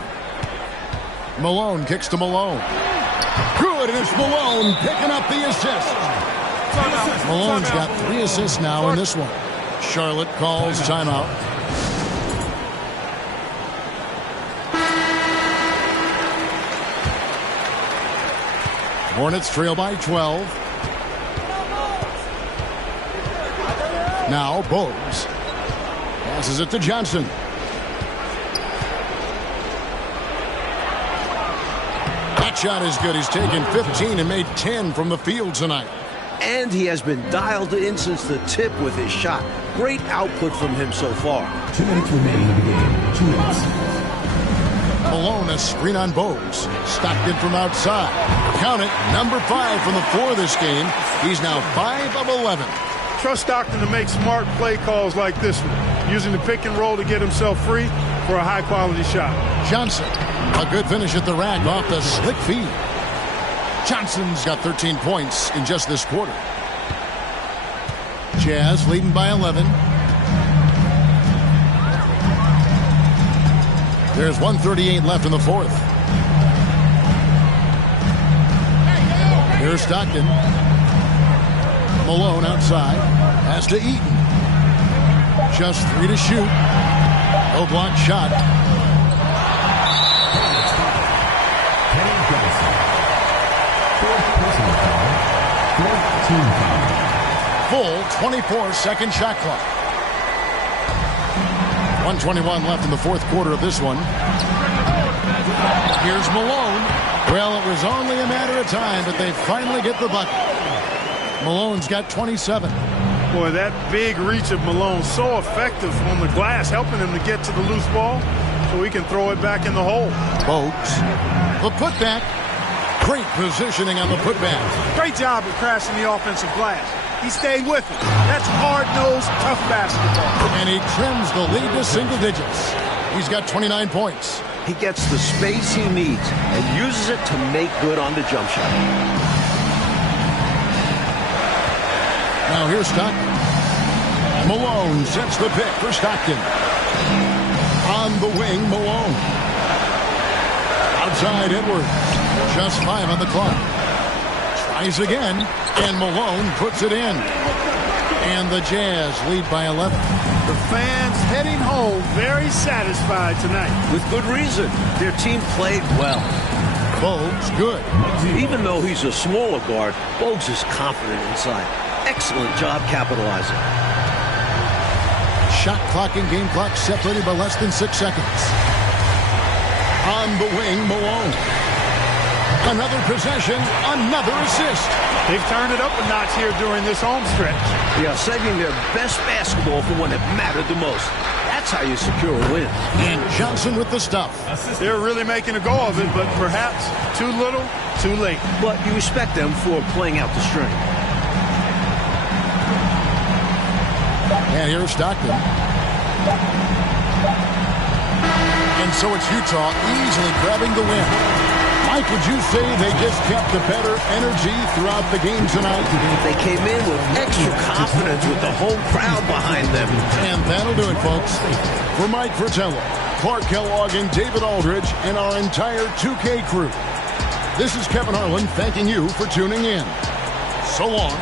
Malone kicks to Malone. Good, and it's Malone picking up the assist. Malone's got 3 assists now in this one. Charlotte calls timeout. Hornets trail by 12. Now Bogues passes it to Johnson. That shot is good. He's taken 15 and made 10 from the field tonight. And he has been dialed in since the tip with his shot. Great output from him so far. 2 minutes remaining in the game. 2 minutes. Malone, a screen on Bogues. Stockton from outside. Count it, number 5 from the floor this game. He's now 5 of 11. Trust Stockton to make smart play calls like this one, using the pick and roll to get himself free for a high-quality shot. Johnson, a good finish at the rack off the slick feed. Johnson's got 13 points in just this quarter. Jazz leading by 11. There's 1:38 left in the fourth. Here's Stockton. Malone outside. Pass to Eaton. Just 3 to shoot. No block shot. Kenny Johnson. 4th personal foul. 4th team foul. Full 24-second shot clock. 1:21 left in the fourth quarter of this one. Here's Malone. Well, it was only a matter of time, but they finally get the bucket. Malone's got 27. Boy, that big reach of Malone, so effective on the glass, helping him to get to the loose ball so he can throw it back in the hole. Bogues. The putback. Great positioning on the putback. Great job of crashing the offensive glass. He stayed with it. That's hard-nosed, tough basketball. And he trims the lead to single digits. He's got 29 points. He gets the space he needs and uses it to make good on the jump shot. Now here's Stockton. Malone sets the pick for Stockton. On the wing, Malone. Outside Edwards. Just 5 on the clock. Tries again, and Malone puts it in. And the Jazz lead by 11. The fans heading home very satisfied tonight. With good reason. Their team played well. Bogues, good. Even though he's a smaller guard, Bogues is confident inside. Excellent job capitalizing. Shot clock and game clock separated by less than 6 seconds. On the wing, Malone. Another possession, another assist. They've turned it up a notch here during this home stretch. They are saving their best basketball for when it mattered the most. That's how you secure a win. And Johnson with the stuff. They're really making a go of it, but perhaps too little, too late. But you respect them for playing out the string. And here's Stockton. And so it's Utah easily grabbing the win. Mike, would you say they just kept a better energy throughout the game tonight? They came in with extra confidence with the home crowd behind them. And that'll do it, folks. For Mike Fratello, Clark Kellogg, and David Aldridge, and our entire 2K crew, this is Kevin Harlan thanking you for tuning in. So long.